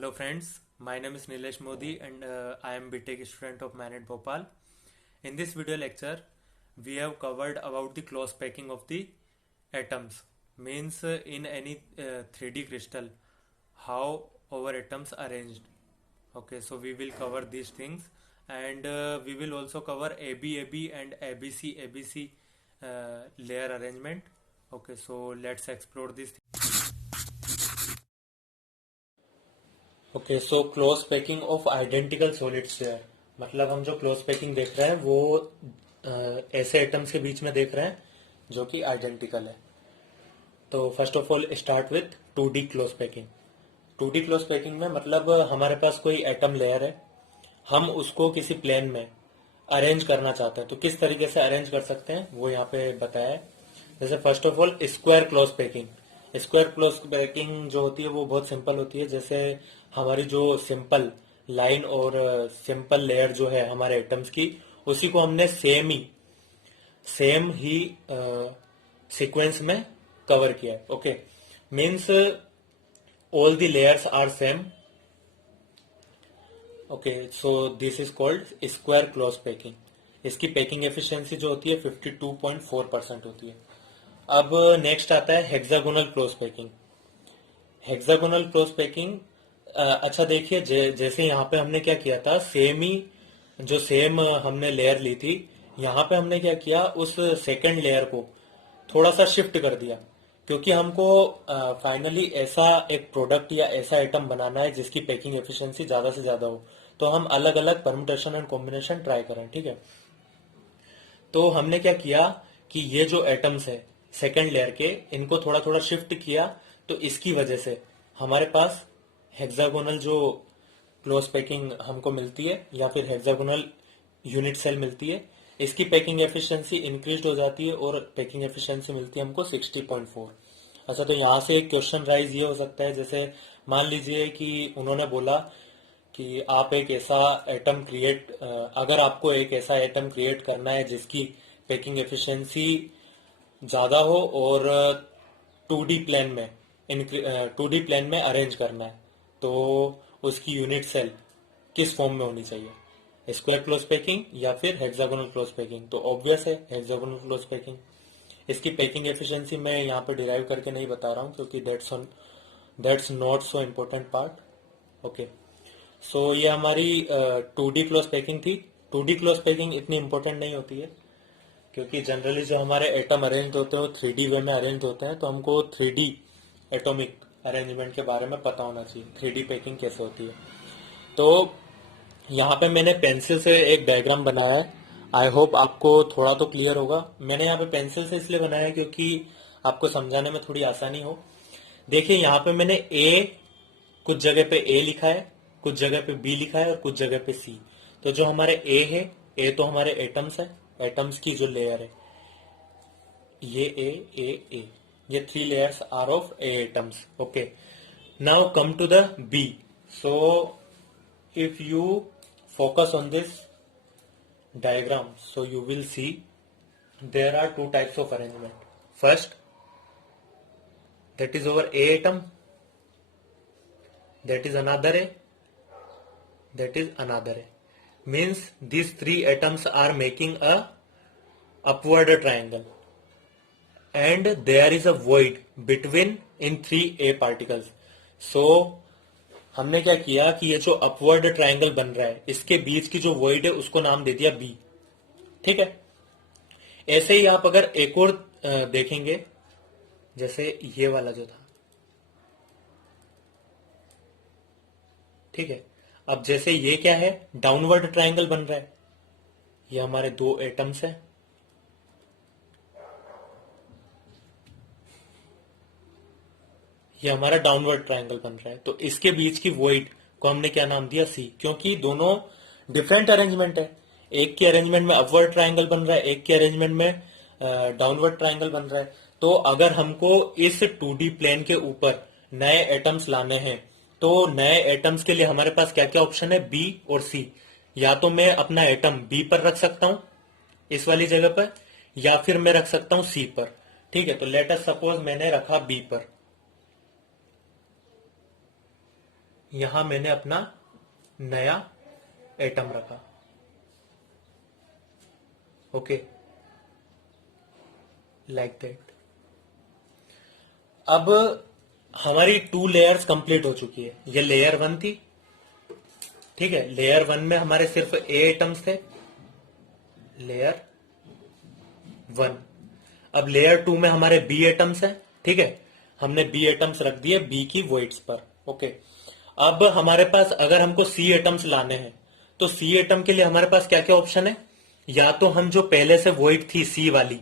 Hello friends, my name is Nilesh Modi and I am BTech student of Manet Bhopal. In this video lecture, we have covered about the close packing of the atoms. Means in any 3D crystal, how our atoms arranged. Okay, so we will cover these things and we will also cover AB and ABC layer arrangement. Okay, so let's explore this. Okay so close packing of identical solids layer, मतलब हम जो close packing देख रहे हैं वो ऐसे atoms के बीच में देख रहे हैं जो कि आइडेंटिकल है। तो first of all start with 2D close packing. 2D close packing में मतलब हमारे पास कोई एटम लेयर है, हम उसको किसी प्लेन में अरेंज करना चाहते हैं। तो किस तरीके से अरेंज कर सकते हैं वो यहाँ पे बताया है। जैसे first of all square close packing. Square close packing जो होती है वो बहुत सिंपल होती है। जैसे हमारी जो सिंपल लाइन और सिंपल लेयर जो है हमारे एटम्स की, उसी को हमने सेम ही सीक्वेंस में कवर किया है। Okay, means all the layers are same. Okay, so this is called square close packing. इसकी पैकिंग एफिशिएंसी जो होती है 52.4% होती है। अब नेक्स्ट आता है hexagonal close packing. Hexagonal close packing, अच्छा देखिए, जैसे यहाँ पे हमने क्या किया था, सेम हमने लेयर ली थी, यहाँ पे हमने क्या किया, उस सेकंड लेयर को थोड़ा सा शिफ्ट कर दिया, क्योंकि हमको फाइनली ऐसा एक प्रोडक्ट या ऐसा आइटम बनाना है जिसकी पैकिंग एफिशिएंसी ज्यादा से ज्यादा हो। तो हम अलग अलग परम्यूटेशन एंड कॉम्बिनेशन ट्राई करें, ठीक है। तो हमने क्या किया कि ये जो एटम्स है सेकंड लेयर के, इनको थोड़ा थोड़ा शिफ्ट किया, तो इसकी वजह से हमारे पास हेक्सागोनल जो क्लोज पैकिंग हमको मिलती है या फिर हेक्सागोनल यूनिट सेल मिलती है, इसकी पैकिंग एफिशिएंसी इंक्रीज हो जाती है और पैकिंग एफिशिएंसी मिलती है हमको 60.4। अच्छा, तो यहाँ से एक क्वेश्चन राइज ये हो सकता है, जैसे मान लीजिए कि उन्होंने बोला कि आप एक ऐसा एटम क्रिएट, अगर आपको एक ऐसा एटम क्रिएट करना है जिसकी पैकिंग एफिशिएंसी ज्यादा हो और 2D प्लेन में 2D प्लेन में अरेंज करना है, तो उसकी यूनिट सेल किस फॉर्म में होनी चाहिए, स्क्वायर क्लोज पैकिंग या फिर हेक्सागोनल क्लोज पैकिंग? तो ऑब्वियस है हेक्सागोनल क्लोज पैकिंग। इसकी पैकिंग एफिशिएंसी मैं यहाँ पे डिराइव करके नहीं बता रहा हूँ, क्योंकि that's not so important part. Okay, so ये हमारी 2D क्लोज पैकिंग थी। 2D क्लोज पैकिंग इतनी इंपॉर्टेंट नहीं होती है, क्योंकि जनरली जो हमारे एटम अरेंज होते हैं वो 3D वे में अरेंज होते हैं। तो हमको 3D एटॉमिक अरेंजमेंट के बारे में पता होना चाहिए, 3D पैकिंग कैसे होती है। तो यहाँ पे मैंने पेंसिल से एक डायग्राम बनाया है, आई होप आपको थोड़ा तो क्लियर होगा। मैंने यहाँ पे पेंसिल से इसलिए बनाया है क्योंकि आपको समझाने में थोड़ी आसानी हो। देखिए, यहाँ पे मैंने कुछ जगह पे ए लिखा है, कुछ जगह पे बी लिखा है और कुछ जगह पे सी। तो जो हमारे ए है, ए तो हमारे एटम्स है, एटम्स की जो लेयर है ये ए, ये 3 layers are of A atoms. Okay, now come to the B. So if you focus on this diagram, so you will see there are 2 types of arrangement. First, that is our A atom, that is another A, that is another A. Means these 3 atoms are making a upward triangle and there is a void between in 3A particles. So हमने क्या किया कि ये जो upward triangle बन रहा है, इसके बीच की जो void है उसको नाम दे दिया B, ठीक है। ऐसे ही आप अगर एक और देखेंगे, जैसे ये वाला जो था, ठीक है। अब जैसे ये क्या है, डाउनवर्ड ट्रायंगल बन रहा है, ये हमारे 2 एटम्स है, ये हमारा डाउनवर्ड ट्रायंगल बन रहा है। तो इसके बीच की वॉइड को हमने क्या नाम दिया, सी, क्योंकि दोनों डिफरेंट अरेंजमेंट है। एक के अरेंजमेंट में अपवर्ड ट्रायंगल बन रहा है, एक के अरेंजमेंट में डाउनवर्ड ट्रायंगल बन रहा है। तो अगर हमको इस 2D प्लेन के ऊपर नए एटम्स लाने हैं, तो नए एटम्स के लिए हमारे पास क्या क्या ऑप्शन है, बी और सी। या तो मैं अपना एटम बी पर रख सकता हूं इस वाली जगह पर, या फिर मैं रख सकता हूं सी पर, ठीक है। तो लेट अस सपोज मैंने रखा बी पर, यहां मैंने अपना नया एटम रखा। Okay, like that. अब हमारी 2 लेयर्स कंप्लीट हो चुकी है। ये लेयर 1 थी, ठीक है। लेयर 1 में हमारे सिर्फ ए एटम्स थे, लेयर 1। अब लेयर 2 में हमारे बी एटम्स हैं, ठीक है। हमने बी एटम्स रख दिए बी की वोइड्स पर। ओके, अब हमारे पास अगर हमको सी एटम्स लाने हैं तो सी एटम के लिए हमारे पास क्या क्या ऑप्शन है। या तो हम जो पहले से वोइड थी सी वाली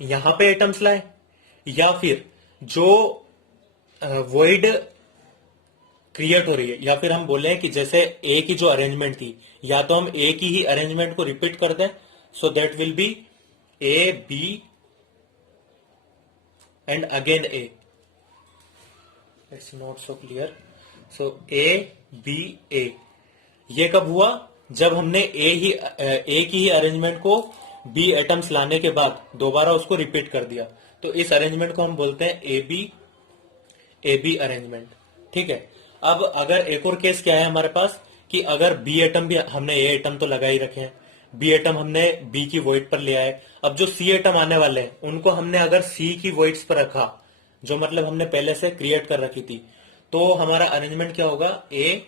यहां पे एटम्स लाए, या फिर जो वोइड क्रिएट हो रही है, या फिर हम बोले कि जैसे ए की जो अरेंजमेंट थी, या तो हम ए की ही अरेंजमेंट को रिपीट कर दें, so that will be A B and again A. It's not so clear. So A B A, ये कब हुआ? जब हमने ए की ही अरेंजमेंट को बी एटम्स लाने के बाद दोबारा उसको रिपीट कर दिया, तो इस अरेंजमेंट को हम बोलते हैं ए बी अरेंजमेंट, ठीक है। अब अगर एक और केस क्या है हमारे पास कि अगर बी एटम भी, हमने ए एटम तो लगा ही रखे हैं, बी एटम हमने बी की वोइड पर ले आए। अब जो सी एटम आने वाले हैं उनको हमने अगर सी की वोइड्स पर रखा, जो मतलब हमने पहले से क्रिएट कर रखी थी, तो हमारा अरेंजमेंट क्या होगा? A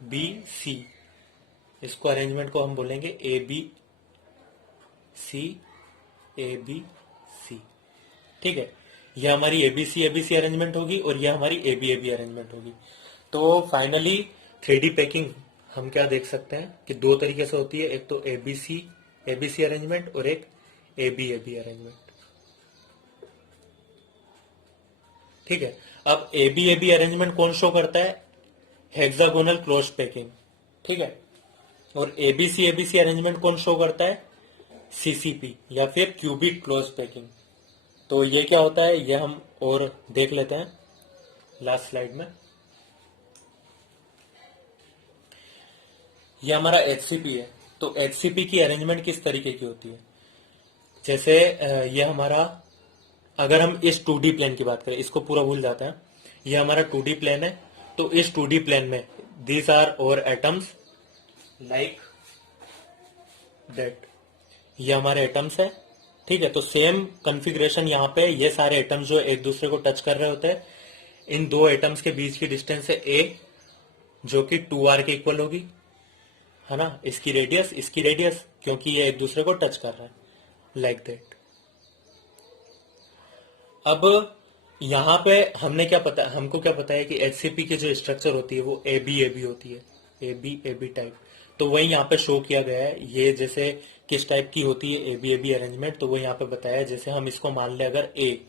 B C. इसको अरेंजमेंट को हम बोलेंगे ए बी सी, ए बी सी, ठीक है। ये हमारी एबीसी अरेंजमेंट होगी और ये हमारी एबी अरेंजमेंट होगी। तो फाइनली 3D पैकिंग हम क्या देख सकते हैं कि 2 तरीके से होती है, एक तो एबीसी अरेंजमेंट और एक एबी अरेंजमेंट, ठीक है। अब एबी अरेंजमेंट कौन शो करता है? हेक्सागोनल क्लोज पैकिंग, ठीक है। और एबीसी अरेंजमेंट कौन शो करता है? सीसीपी या फिर क्यूबिक क्लोज पैकिंग। तो ये क्या होता है ये हम और देख लेते हैं लास्ट स्लाइड में। ये हमारा एचसीपी है। तो एचसीपी की अरेंजमेंट किस तरीके की होती है? जैसे ये हमारा, अगर हम इस 2D प्लेन की बात करें, इसको पूरा भूल जाते हैं, ये हमारा 2D प्लेन है। तो इस 2D प्लेन में दीज आर और एटम्स लाइक दैट, ये हमारे एटम्स है, ठीक है। तो सेम कॉन्फ़िगरेशन यहाँ पे, ये सारे एटम्स जो एक दूसरे को टच कर रहे होते हैं, इन 2 एटम्स के बीच की डिस्टेंस है a, जो कि 2r के इक्वल होगी, है ना। इसकी रेडियस क्योंकि ये एक दूसरे को टच कर रहा है, लाइक दैट। अब यहाँ पे हमको क्या पता है कि एचसीपी की जो स्ट्रक्चर होती है वो ए बी होती है, ए बी टाइप। तो वही यहाँ पे शो किया गया है। ये जैसे किस टाइप की होती है ए बी अरेंजमेंट, तो वो यहाँ पे बताया है। जैसे हम इसको मान ले अगर ए,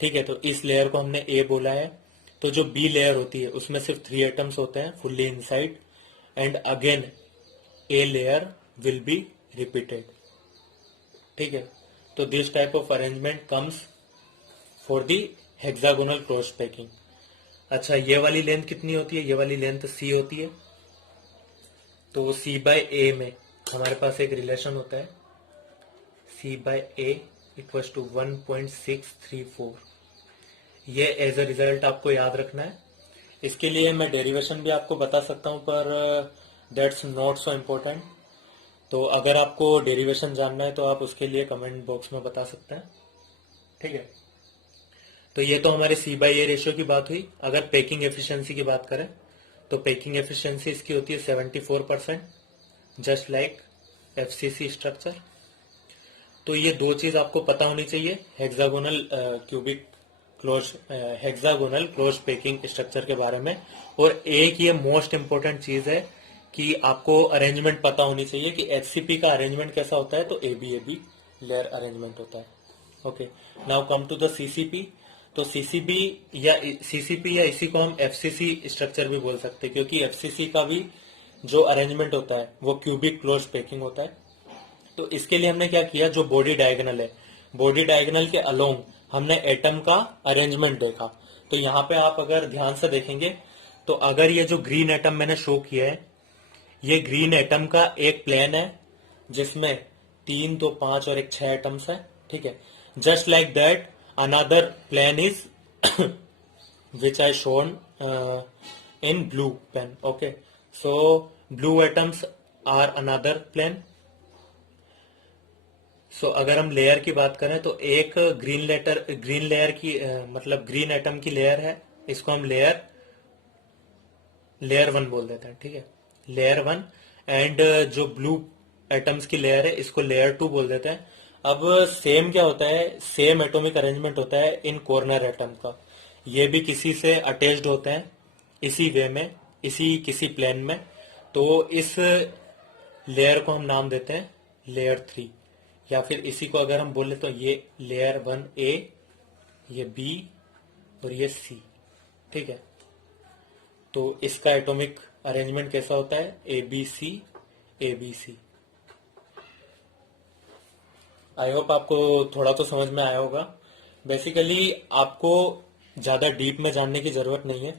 ठीक है, तो इस लेयर को हमने ए बोला है। तो जो बी लेयर होती है उसमें सिर्फ 3 एटम्स होते हैं fully inside, and again a layer will be repeated, ठीक है। तो this type of arrangement comes for the hexagonal close packing. अच्छा, ये वाली लेंथ कितनी होती है? ये वाली लेंथ सी होती है। तो सी बाय ए में हमारे पास एक रिलेशन होता है, सी बाय ए इक्वल टू 1.634। ये एज अ रिजल्ट आपको याद रखना है। इसके लिए मैं डेरिवेशन भी आपको बता सकता हूं, पर दैट्स नॉट सो इम्पोर्टेंट। तो अगर आपको डेरिवेशन जानना है तो आप उसके लिए कमेंट बॉक्स में बता सकते हैं, ठीक है। तो ये तो हमारे सी बाई ए रेशियो की बात हुई। अगर पैकिंग एफिशिएंसी की बात करें तो पैकिंग एफिशिएंसी इसकी होती है 74%, जस्ट लाइक एफसीसी स्ट्रक्चर। तो ये 2 चीज आपको पता होनी चाहिए हेक्सागोनल क्लोज पैकिंग स्ट्रक्चर के बारे में। और एक ये मोस्ट इंपोर्टेंट चीज है कि आपको अरेंजमेंट पता होनी चाहिए कि एचसीपी का अरेंजमेंट कैसा होता है। तो एबी लेयर अरेंजमेंट होता है। Okay, now come to the CCP. तो सीसीपी या इसी को हम एफसीसी स्ट्रक्चर भी बोल सकते हैं, क्योंकि एफसीसी का भी जो अरेंजमेंट होता है वो क्यूबिक क्लोज पैकिंग होता है। तो इसके लिए हमने क्या किया, जो बॉडी डायगोनल है, बॉडी डायगोनल के अलोंग हमने एटम का अरेंजमेंट देखा। तो यहाँ पे आप अगर ध्यान से देखेंगे तो अगर ये जो ग्रीन एटम मैंने शो किया है, ये ग्रीन एटम का एक प्लेन है जिसमें 3, 2, 5 और एक 6 एटम्स है, ठीक है। Just like that another plane is which I shown in blue pen. Okay, so blue atoms are another plane. सो अगर हम लेयर की बात करें तो एक ग्रीन लेयर की मतलब ग्रीन एटम की लेयर है, इसको हम लेयर वन बोल देते हैं, ठीक है, लेयर वन। एंड जो ब्लू एटम्स की लेयर है इसको लेयर टू बोल देते हैं। अब सेम क्या होता है, सेम एटॉमिक अरेंजमेंट होता है इन कॉर्नर एटम का, ये भी किसी से अटैच्ड होते हैं इसी वे में, इसी किसी प्लेन में। तो इस लेयर को हम नाम देते हैं लेयर थ्री, या फिर इसी को अगर हम बोले तो ये लेयर वन ए, ये बी और ये सी, ठीक है। तो इसका एटॉमिक अरेंजमेंट कैसा होता है, A B C A B C. I hope आपको थोड़ा तो समझ में आया होगा। बेसिकली आपको ज्यादा डीप में जानने की जरूरत नहीं है,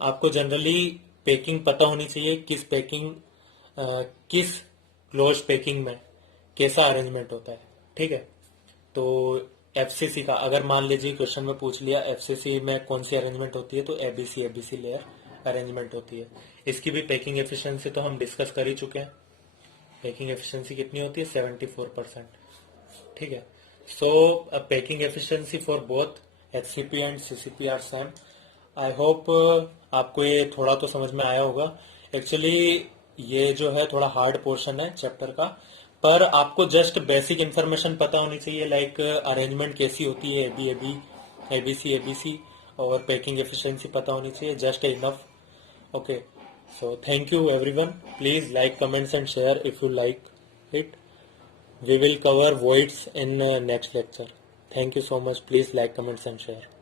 आपको जनरली पैकिंग पता होनी चाहिए, किस क्लोज पैकिंग में कैसा अरेंजमेंट होता है, ठीक है। तो एफसीसी का अगर मान लीजिए क्वेश्चन में पूछ लिया एफसीसी में कौन सी अरेंजमेंट होती है, तो एबीसी लेयर अरेंजमेंट होती है। इसकी भी पैकिंग एफिशिएंसी तो हम डिस्कस कर ही चुके हैं, पैकिंग एफिशिएंसी कितनी होती है 74%, ठीक है। So packing efficiency for both HCP and CCP are same. I hope आपको ये थोड़ा तो समझ में आया होगा। एक्चुअली ये जो है थोड़ा हार्ड पोर्शन है चैप्टर का, पर आपको जस्ट बेसिक इंफॉर्मेशन पता होनी चाहिए, लाइक अरेंजमेंट कैसी होती है, एबीसी और पैकिंग एफिशिएंसी पता होनी चाहिए, just enough. Okay, so thank you everyone. Please like, comments and share if you like it. We will cover voids in next lecture. Thank you so much. Please like, comments and share.